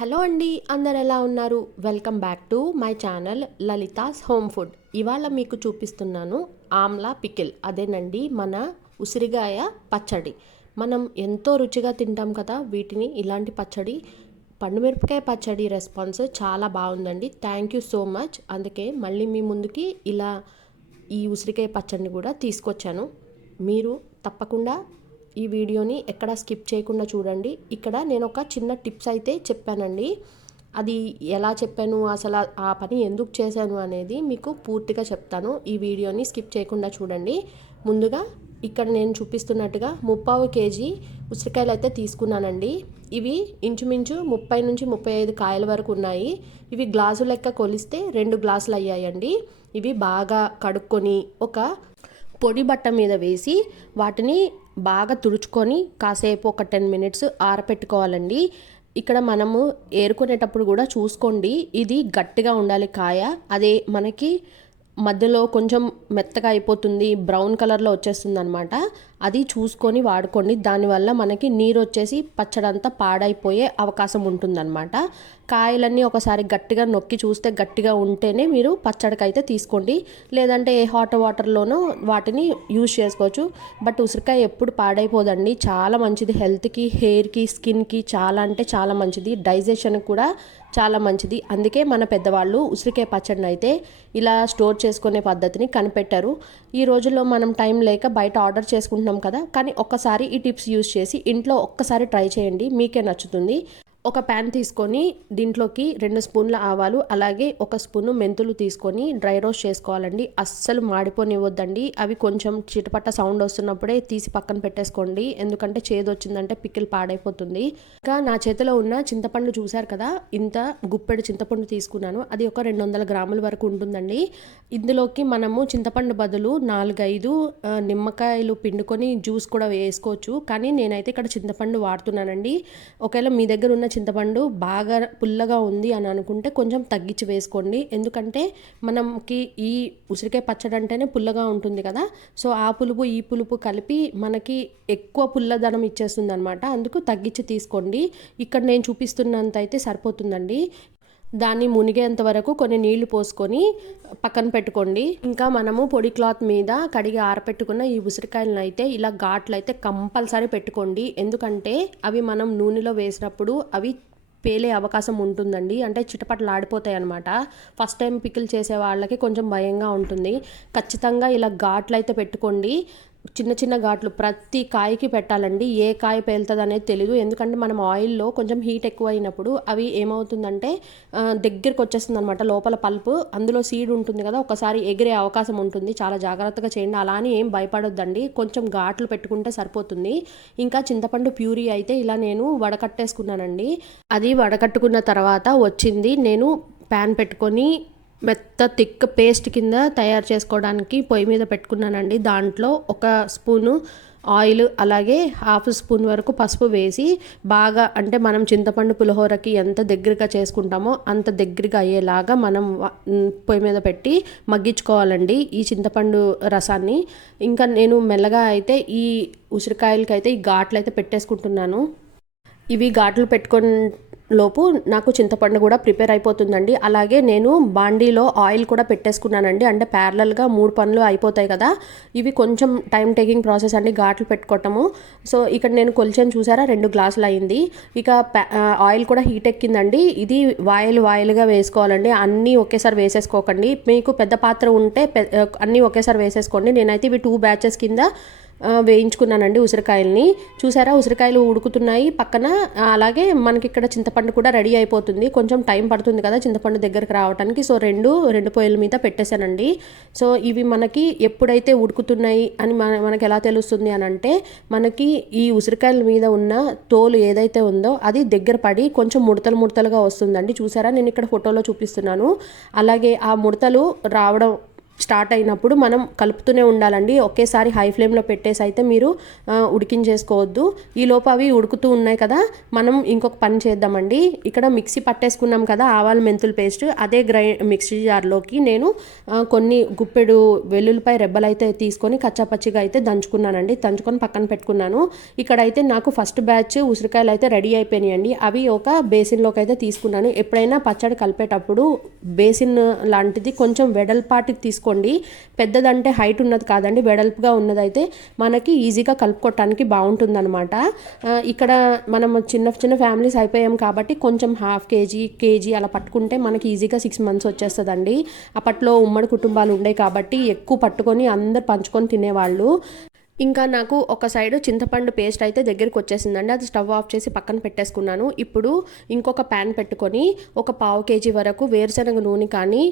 Hello అండి, అందరు ఎలా ఉన్నారు? Welcome back to my channel Lalitha's home food. ఇవాళ మీకు చూపిస్తున్నాను ఆమ్లా పికిల్. అదేనండి మన ఉసిరిగాయ పచ్చడి. మనం ఎంతో రుచిగా తింటాం కదా వీటిని. ఇలాంటి పచ్చడి, పండుమిరపకాయ పచ్చడి రెస్పాన్స్ చాలా బాగుందండి. Thank you so much. అందుకే మళ్ళీ మీ ముందుకి ఇలా ఈ ఉసిరికాయ పచ్చడిని కూడా తీసుకొచ్చాను. మీరు తప్పకుండా ఈ వీడియోని ఎక్కడ స్కిప్ చేయకుండా చూడండి. ఇక్కడ నేను ఒక చిన్న టిప్స్ అయితే చెప్పానండి. అది ఎలా చెప్పాను, అసలు ఆ పని ఎందుకు చేశాను అనేది మీకు పూర్తిగా చెప్తాను. ఈ వీడియోని స్కిప్ చేయకుండా చూడండి. ముందుగా ఇక్కడ నేను చూపిస్తున్నట్టుగా 3/4 కేజీ ఉసిరికాయలు అయితే తీసుకున్నానండి. ఇవి ఇంచుమించు 30 నుంచి 35 కాయల వరకు ఉన్నాయి. ఇవి గ్లాసు లెక్క కొలిస్తే 2 గ్లాసులు అయ్యాయండి. ఇవి బాగా కడుక్కొని ఒక పొడి బట్ట మీద వేసి వాటిని బాగా తుడుచుకొని కాసేపు ఒక 10 మినిట్స్ ఆరపెట్టుకోవాలండి. ఇక్కడ మనము ఏరుకునేటప్పుడు కూడా చూసుకోండి, ఇది గట్టిగా ఉండాలి కాయ. అదే మనకి మధ్యలో కొంచెం మెత్తగా అయిపోతుంది, బ్రౌన్ కలర్లో వచ్చేస్తుంది అనమాట. అది చూసుకొని వాడుకోండి. దానివల్ల మనకి నీరు వచ్చేసి పచ్చడంతా పాడైపోయే అవకాశం ఉంటుందన్నమాట. కాయలన్నీ ఒకసారి గట్టిగా నొక్కి చూస్తే గట్టిగా ఉంటేనే మీరు పచ్చడికైతే తీసుకోండి. లేదంటే ఏ హాట్ వాటర్లోనో వాటిని యూజ్ చేసుకోవచ్చు. బట్ ఉసిరికాయ ఎప్పుడు పాడైపోదండి. చాలా మంచిది హెల్త్కి, హెయిర్కి, స్కిన్కి చాలా అంటే చాలా మంచిది. డైజెషన్కి కూడా చాలా మంచిది. అందుకే మన పెద్దవాళ్ళు ఉసిరికాయ పచ్చడిని అయితే ఇలా స్టోర్ చేసుకునే పద్ధతిని కనిపెట్టారు. ఈ రోజుల్లో మనం టైం లేక బయట ఆర్డర్ చేసుకుంటున్నాం కదా, కానీ ఒక్కసారి ఈ టిప్స్ యూజ్ చేసి ఇంట్లో ఒక్కసారి ట్రై చేయండి, మీకే నచ్చుతుంది. ఒక ప్యాన్ తీసుకొని దీంట్లోకి 2 స్పూన్ల ఆవాలు, అలాగే 1 స్పూను మెంతులు తీసుకొని డ్రై రోస్ట్ చేసుకోవాలండి. అస్సలు మాడిపోనివ్వద్దండి. అవి కొంచెం చిటపట్ట సౌండ్ వస్తున్నప్పుడే తీసి పక్కన పెట్టేసుకోండి, ఎందుకంటే చేదు వచ్చిందంటే పికిల్ పాడైపోతుంది. ఇంకా నా చేతిలో ఉన్న చింతపండు చూశారు కదా, ఇంత గుప్పెడు చింతపండు తీసుకున్నాను. అది ఒక 200 గ్రాముల వరకు ఉంటుందండి. ఇందులోకి మనము చింతపండు బదులు 4-5 నిమ్మకాయలు పిండుకొని జ్యూస్ కూడా వేసుకోవచ్చు, కానీ నేనైతే ఇక్కడ చింతపండు వాడుతున్నానండి. ఒకవేళ మీ దగ్గర ఉన్న చింతపండు బాగా పుల్లగా ఉంది అని అనుకుంటే కొంచెం తగ్గించి వేసుకోండి, ఎందుకంటే మనకి ఈ ఉసిరికాయ పచ్చడి అంటేనే పుల్లగా ఉంటుంది కదా. సో ఆ పులుపు ఈ పులుపు కలిపి మనకి ఎక్కువ పుల్లదనం ఇచ్చేస్తుంది అనమాట. అందుకు తగ్గించి తీసుకోండి. ఇక్కడ నేను చూపిస్తున్నంత అయితే సరిపోతుందండి. దాన్ని మునిగేంత వరకు కొన్ని నీళ్లు పోసుకొని పక్కన పెట్టుకోండి. ఇంకా మనము పొడి క్లాత్ మీద కడిగి ఆరపెట్టుకున్న ఈ ఉసిరికాయలను అయితే ఇలా ఘాట్లు అయితే కంపల్సరీ పెట్టుకోండి, ఎందుకంటే అవి మనం నూనెలో వేసినప్పుడు అవి పేలే అవకాశం ఉంటుందండి. అంటే చిటపటలు ఆడిపోతాయి అనమాట. ఫస్ట్ టైం పికిల్ చేసే వాళ్ళకి కొంచెం భయంగా ఉంటుంది. ఖచ్చితంగా ఇలా ఘాట్లు అయితే పెట్టుకోండి. చిన్న చిన్న ఘాట్లు ప్రతి కాయకి పెట్టాలండి. ఏ కాయ పేలుతుంది అనేది తెలియదు, ఎందుకంటే మనం ఆయిల్లో కొంచెం హీట్ ఎక్కువ అయినప్పుడు అవి ఏమవుతుందంటే దగ్గరికి వచ్చేస్తుంది అనమాట. లోపల పల్పు, అందులో సీడ్ ఉంటుంది కదా, ఒకసారి ఎగిరే అవకాశం ఉంటుంది. చాలా జాగ్రత్తగా చేయండి. అలా అని ఏం భయపడొద్దండి, కొంచెం ఘాట్లు పెట్టుకుంటే సరిపోతుంది. ఇంకా చింతపండు ప్యూరీ అయితే ఇలా నేను వడకట్టేసుకున్నానండి. అది వడకట్టుకున్న తర్వాత వచ్చింది, నేను ప్యాన్ పెట్టుకొని మెత్త థిక్ పేస్ట్ కింద తయారు చేసుకోవడానికి పొయ్యి మీద పెట్టుకున్నానండి. దాంట్లో 1 స్పూను ఆయిల్, అలాగే 1/2 స్పూన్ వరకు పసుపు వేసి బాగా, అంటే మనం చింతపండు పులిహోరకి ఎంత దగ్గరగా చేసుకుంటామో అంత దగ్గరగా అయ్యేలాగా మనం పొయ్యి మీద పెట్టి మగ్గించుకోవాలండి ఈ చింతపండు రసాన్ని. ఇంకా నేను మెల్లగా అయితే ఈ ఉసిరికాయలకైతే ఈ ఘాట్లు అయితే పెట్టేసుకుంటున్నాను. ఇవి ఘాట్లు పెట్టుకొని లోపు నాకు చింతపండు కూడా ప్రిపేర్ అయిపోతుందండి. అలాగే నేను బాండీలో ఆయిల్ కూడా పెట్టేసుకున్నానండి. అంటే ప్యారలల్గా 3 పనులు అయిపోతాయి కదా. ఇవి కొంచెం టైం టేకింగ్ ప్రాసెస్ అండి, ఘాట్లు పెట్టుకోవటము. సో ఇక్కడ నేను కొలిచాను చూసారా, 2 గ్లాసులు అయింది. ఇక ఆయిల్ కూడా హీట్ ఎక్కిందండి. ఇది వాయిల్గా వేసుకోవాలండి, అన్నీ ఒకేసారి వేసేసుకోకండి. మీకు పెద్ద పాత్ర ఉంటే అన్నీ ఒకేసారి వేసేసుకోండి. నేనైతే ఇవి 2 బ్యాచెస్ కింద వేయించుకున్నానండి ఉసిరికాయలని. చూసారా, ఉసిరికాయలు ఉడుకుతున్నాయి పక్కన. అలాగే మనకి ఇక్కడ చింతపండు కూడా రెడీ అయిపోతుంది. కొంచెం టైం పడుతుంది కదా చింతపండు దగ్గరకు రావడానికి. సో రెండు పొయ్యిల మీద పెట్టేశానండి. సో ఇవి మనకి ఎప్పుడైతే ఉడుకుతున్నాయి అని మనకి ఎలా తెలుస్తుంది అని అంటే, మనకి ఈ ఉసిరికాయల మీద ఉన్న తోలు ఏదైతే ఉందో అది దగ్గర పడి కొంచెం ముడతలుగా వస్తుందండి. చూసారా, నేను ఇక్కడ ఫోటోలో చూపిస్తున్నాను. అలాగే ఆ ముడతలు రావడం స్టార్ట్ అయినప్పుడు మనం కలుపుతూనే ఉండాలండి. ఒకేసారి హై ఫ్లేమ్లో పెట్టేసి అయితే మీరు ఉడికించేసుకోవద్దు. ఈలోపు అవి ఉడుకుతూ ఉన్నాయి కదా, మనం ఇంకొక పని చేద్దామండి. ఇక్కడ మిక్సీ పట్టేసుకున్నాం కదా ఆవాలు మెంతులు పేస్ట్, అదే మిక్సీ జార్లోకి నేను కొన్ని గుప్పెడు వెల్లుల్లిపాయ రెబ్బలు అయితే తీసుకొని కచ్చాపచ్చిగా అయితే దంచుకున్నానండి. దంచుకొని పక్కన పెట్టుకున్నాను. ఇక్కడైతే నాకు ఫస్ట్ బ్యాచ్ ఉసిరికాయలు అయితే రెడీ అయిపోయినాయండి. అవి ఒక బేసిన్లోకి అయితే తీసుకున్నాను. ఎప్పుడైనా పచ్చడి కలిపేటప్పుడు బేసిన్ లాంటిది కొంచెం వెడల్పాటికి తీసుకోండి. పెద్దదంటే హైట్ ఉన్నది కాదండి, వెడల్పుగా ఉన్నదైతే మనకి ఈజీగా కలుపుకోవటానికి బాగుంటుందన్నమాట. ఇక్కడ మనం చిన్న చిన్న ఫ్యామిలీస్ అయిపోయాం కాబట్టి కొంచెం హాఫ్ కేజీ అలా పట్టుకుంటే మనకి ఈజీగా 6 months వచ్చేస్తుందండి. అప్పట్లో ఉమ్మడి కుటుంబాలు ఉండే కాబట్టి ఎక్కువ పట్టుకొని అందరు పంచుకొని తినేవాళ్ళు. ఇంకా నాకు ఒక సైడు చింతపండు పేస్ట్ అయితే దగ్గరికి వచ్చేసిందండి. అది స్టవ్ ఆఫ్ చేసి పక్కన పెట్టేసుకున్నాను. ఇప్పుడు ఇంకొక ప్యాన్ పెట్టుకొని ఒక 1/2 kg వరకు వేరుశనగ నూనె కానీ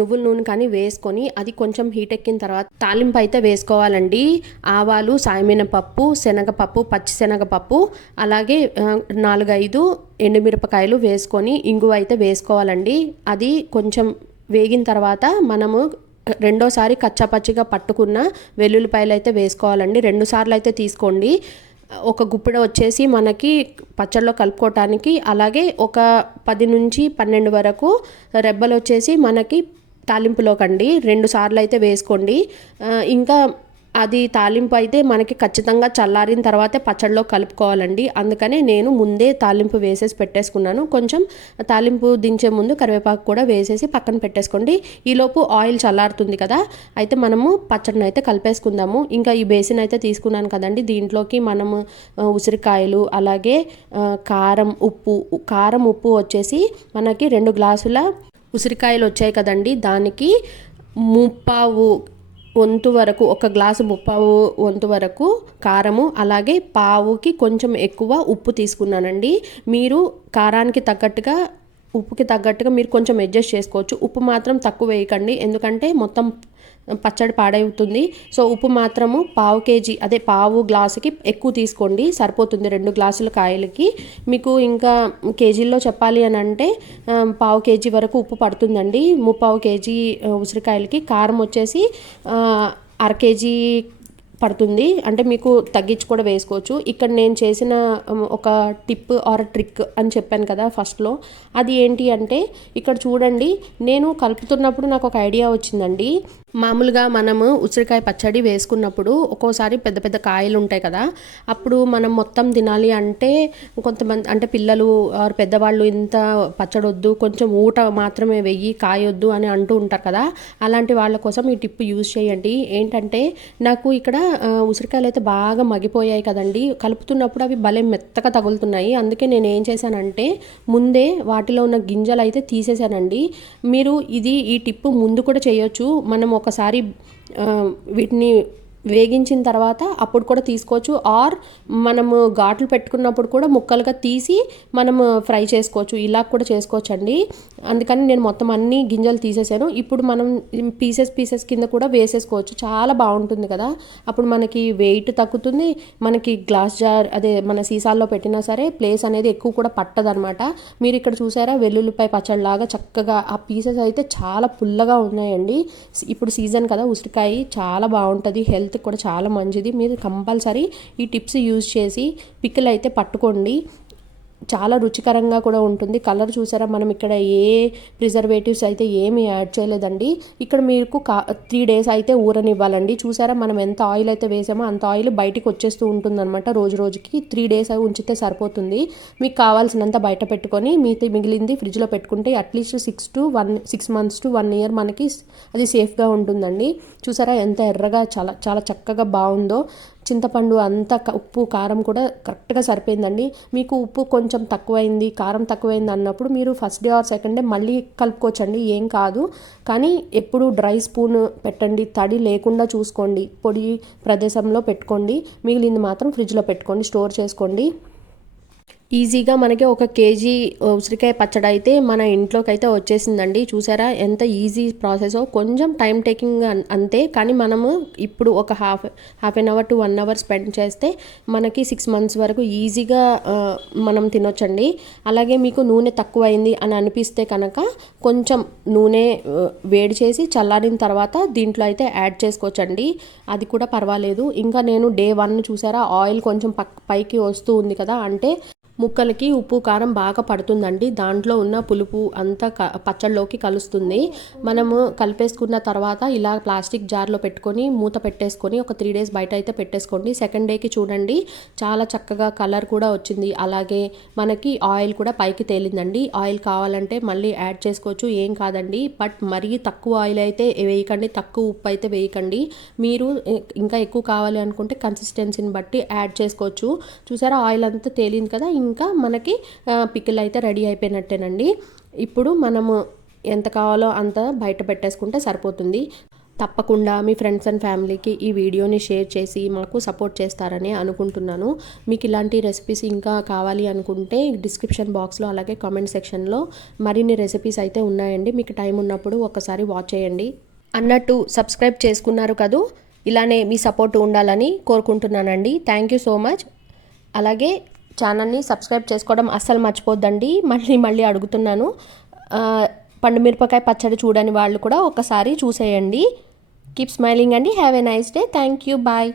నువ్వుల నూనె కానీ వేసుకొని అది కొంచెం హీట్ ఎక్కిన తర్వాత తాలింపు అయితే వేసుకోవాలండి. ఆవాలు, సాయమినపప్పు, శనగపప్పు, పచ్చిశనగపప్పు, అలాగే 4-5 ఎండుమిరపకాయలు వేసుకొని ఇంగువ అయితే వేసుకోవాలండి. అది కొంచెం వేగిన తర్వాత మనము రెండోసారి కచ్చాపచ్చిగా పట్టుకున్న వెల్లుల్లిపాయలు అయితే వేసుకోవాలండి. 2 సార్లు అయితే తీసుకోండి. ఒక గుప్పెడ వచ్చేసి మనకి పచ్చళ్ళలో కలుపుకోవటానికి, అలాగే ఒక 10 నుంచి 12 వరకు రెబ్బలు వచ్చేసి మనకి తాలింపులోకండి 2 సార్లు అయితే వేసుకోండి. ఇంకా అది తాలింపు అయితే మనకి ఖచ్చితంగా చల్లారిన తర్వాతే పచ్చడిలో కలుపుకోవాలండి. అందుకని నేను ముందే తాలింపు వేసేసి పెట్టేసుకున్నాను. కొంచెం తాలింపు దించే ముందు కరివేపాకు కూడా వేసేసి పక్కన పెట్టేసుకోండి. ఈలోపు ఆయిల్ చల్లారుతుంది కదా, అయితే మనము పచ్చడిని అయితే కలిపేసుకుందాము. ఇంకా ఈ బేసిన్ అయితే తీసుకున్నాను కదండి, దీంట్లోకి మనము ఉసిరికాయలు, అలాగే కారం ఉప్పు వచ్చేసి మనకి 2 గ్లాసుల ఉసిరికాయలు వచ్చాయి కదండి, దానికి 1/2 వంతు వరకు, 1 గ్లాసు 1/2 వంతు వరకు కారము, అలాగే పావుకి కొంచెం ఎక్కువ ఉప్పు తీసుకున్నానండి. మీరు కారానికి తగ్గట్టుగా ఉప్పుకి తగ్గట్టుగా మీరు కొంచెం అడ్జస్ట్ చేసుకోవచ్చు. ఉప్పు మాత్రం తక్కువ వేయకండి, ఎందుకంటే మొత్తం పచ్చడి పాడవుతుంది. సో ఉప్పు మాత్రము 1/2 kg, అదే 1/2 గ్లాసుకి ఎక్కువ తీసుకోండి, సరిపోతుంది 2 గ్లాసుల కాయలకి. మీకు ఇంకా కేజీల్లో చెప్పాలి అని అంటే 1/2 kg వరకు ఉప్పు పడుతుందండి. 3/4 kg ఉసిరికాయలకి. కారం వచ్చేసి 1/2 kg పడుతుంది, అంటే మీకు తగ్గించి కూడా వేసుకోవచ్చు. ఇక్కడ నేను చేసిన ఒక టిప్ ఆర్ ట్రిక్ అని చెప్పాను కదా ఫస్ట్లో, అది ఏంటి అంటే ఇక్కడ చూడండి, నేను కలుపుతున్నప్పుడు నాకు ఒక ఐడియా వచ్చిందండి. మామూలుగా మనము ఉసిరికాయ పచ్చడి వేసుకున్నప్పుడు ఒక్కోసారి పెద్ద పెద్ద కాయలు ఉంటాయి కదా, అప్పుడు మనం మొత్తం తినాలి అంటే కొంతమంది అంటే పిల్లలు ఆర్ పెద్దవాళ్ళు ఇంత పచ్చడి వద్దు, కొంచెం ఊట మాత్రమే వెయ్యి, కాయొద్దు అని అంటూ ఉంటారు కదా. అలాంటి వాళ్ళ కోసం ఈ టిప్ యూజ్ చేయండి. ఏంటంటే నాకు ఇక్కడ ఉసిరికాయలు అయితే బాగా మగ్గిపోయాయి కదండి, కలుపుతున్నప్పుడు అవి భలే మెత్తగా తగులుతున్నాయి. అందుకే నేను ఏం చేశానంటే ముందే వాటిలో ఉన్న గింజలు అయితే తీసేసానండి. మీరు ఈ టిప్ ముందు కూడా చేయొచ్చు. మనం ఒకసారి వీటిని వేగించిన తర్వాత అప్పుడు కూడా తీసుకోవచ్చు, ఆర్ మనము ఘాట్లు పెట్టుకున్నప్పుడు కూడా ముక్కలుగా తీసి మనము ఫ్రై చేసుకోవచ్చు, ఇలా కూడా చేసుకోవచ్చు అండి. అందుకని నేను మొత్తం అన్ని గింజలు తీసేసాను. ఇప్పుడు మనం పీసెస్ కింద కూడా వేసేసుకోవచ్చు, చాలా బాగుంటుంది కదా. అప్పుడు మనకి వెయిట్ తగ్గుతుంది, మనకి గ్లాస్ జార్ అదే మన సీసాల్లో పెట్టినా సరే ప్లేస్ అనేది ఎక్కువ కూడా పట్టదనమాట. మీరు ఇక్కడ చూసారా వెల్లుల్లిపాయ పచ్చడిలాగా చక్కగా ఆ పీసెస్ అయితే చాలా పుల్లగా ఉన్నాయండి. ఇప్పుడు సీజన్ కదా, ఉసిరికాయ చాలా బాగుంటుంది, హెల్త్ కూడా చాలా మంచిది. మీరు కంపల్సరీ ఈ టిప్స్ యూజ్ చేసి పికిల్ అయితే పట్టుకోండి, చాలా రుచికరంగా కూడా ఉంటుంది. కలర్ చూసారా, మనం ఇక్కడ ఏ ప్రిజర్వేటివ్స్ అయితే ఏమి యాడ్ చేయలేదండి. ఇక్కడ మీకు 3 days అయితే ఊరనివ్వాలండి. చూసారా మనం ఎంత ఆయిల్ అయితే వేసామో అంత ఆయిల్ బయటికి వచ్చేస్తూ ఉంటుందన్నమాట రోజుకి. 3 days అవి ఉంచితే సరిపోతుంది. మీకు కావాల్సినంత బయట పెట్టుకొని మిగిలింది ఫ్రిడ్జ్లో పెట్టుకుంటే అట్లీస్ట్ 6 months to 1 year మనకి అది సేఫ్గా ఉంటుందండి. చూసారా ఎంత ఎర్రగా చాలా చాలా చక్కగా బాగుందో. చింతపండు అంతా ఉప్పు కారం కూడా కరెక్ట్గా సరిపోయిందండి. మీకు ఉప్పు కొంచెం తక్కువైంది, కారం తక్కువైంది అన్నప్పుడు మీరు first day or second day మళ్ళీ కలుపుకోవచ్చండి, ఏం కాదు. కానీ ఎప్పుడు డ్రై స్పూన్ పెట్టండి, తడి లేకుండా చూసుకోండి, పొడి ప్రదేశంలో పెట్టుకోండి. మిగిలింది మాత్రం ఫ్రిడ్జ్లో పెట్టుకోండి, స్టోర్ చేసుకోండి. ఈజీగా మనకి 1 కేజీ ఉసిరికాయ పచ్చడి అయితే మన ఇంట్లోకి అయితే వచ్చేసిందండి. చూసారా ఎంత ఈజీ ప్రాసెసో. కొంచెం టైం టేకింగ్ అంతే. కానీ మనము ఇప్పుడు ఒక half an hour to 1 hour spend చేస్తే మనకి 6 మంత్స్ వరకు ఈజీగా మనం తినొచ్చండి. అలాగే మీకు నూనె తక్కువైంది అని అనిపిస్తే కనుక కొంచెం నూనె వేడి చేసి చల్లారిన తర్వాత దీంట్లో అయితే యాడ్ చేసుకోవచ్చండి. అది కూడా పర్వాలేదు. ఇంకా నేను డే 1 చూసారా ఆయిల్ కొంచెం పైకి వస్తూ ఉంది కదా, అంటే ముక్కలకి ఉప్పు కారం బాగా పడుతుందండి. దాంట్లో ఉన్న పులుపు అంతా పచ్చళ్ళలోకి కలుస్తుంది. మనము కలిపేసుకున్న తర్వాత ఇలా ప్లాస్టిక్ జార్లో పెట్టుకొని మూత పెట్టేసుకొని ఒక 3 డేస్ బయట అయితే పెట్టేసుకోండి. సెకండ్ డేకి చూడండి చాలా చక్కగా కలర్ కూడా వచ్చింది. అలాగే మనకి ఆయిల్ కూడా పైకి తేలిందండి. ఆయిల్ కావాలంటే మళ్ళీ యాడ్ చేసుకోవచ్చు, ఏం కాదండి. బట్ మరీ తక్కువ ఆయిల్ అయితే వేయకండి, తక్కువ ఉప్పు అయితే వేయకండి. మీరు ఇంకా ఎక్కువ కావాలి అనుకుంటే కన్సిస్టెన్సీని బట్టి యాడ్ చేసుకోవచ్చు. చూసారా ఆయిల్ అంతా తేలింది కదా, ఇంకా మనకి పికిల్ అయితే రెడీ అయిపోయినట్టేనండి. ఇప్పుడు మనము ఎంత కావాలో అంత బయట పెట్టేసుకుంటే సరిపోతుంది. తప్పకుండా మీ ఫ్రెండ్స్ అండ్ ఫ్యామిలీకి ఈ వీడియోని షేర్ చేసి మాకు సపోర్ట్ చేస్తారని అనుకుంటున్నాను. మీకు ఇలాంటి రెసిపీస్ ఇంకా కావాలి అనుకుంటే డిస్క్రిప్షన్ బాక్స్లో అలాగే కామెంట్ సెక్షన్లో మరిన్ని రెసిపీస్ అయితే ఉన్నాయండి. మీకు టైం ఉన్నప్పుడు ఒకసారి వాచ్ చేయండి. అన్నట్టు సబ్స్క్రైబ్ చేసుకున్నారు కదూ, ఇలానే మీ సపోర్ట్ ఉండాలని కోరుకుంటున్నానండి. Thank you so much. అలాగే ఛానల్ని సబ్స్క్రైబ్ చేసుకోవడం అస్సలు మర్చిపోద్దండి. మళ్ళీ అడుగుతున్నాను. పండుమిరపకాయ పచ్చడి చూడని వాళ్ళు కూడా ఒకసారి చూసేయండి. కీప్ స్మైలింగ్ అండి. Have a nice day. Thank you. Bye.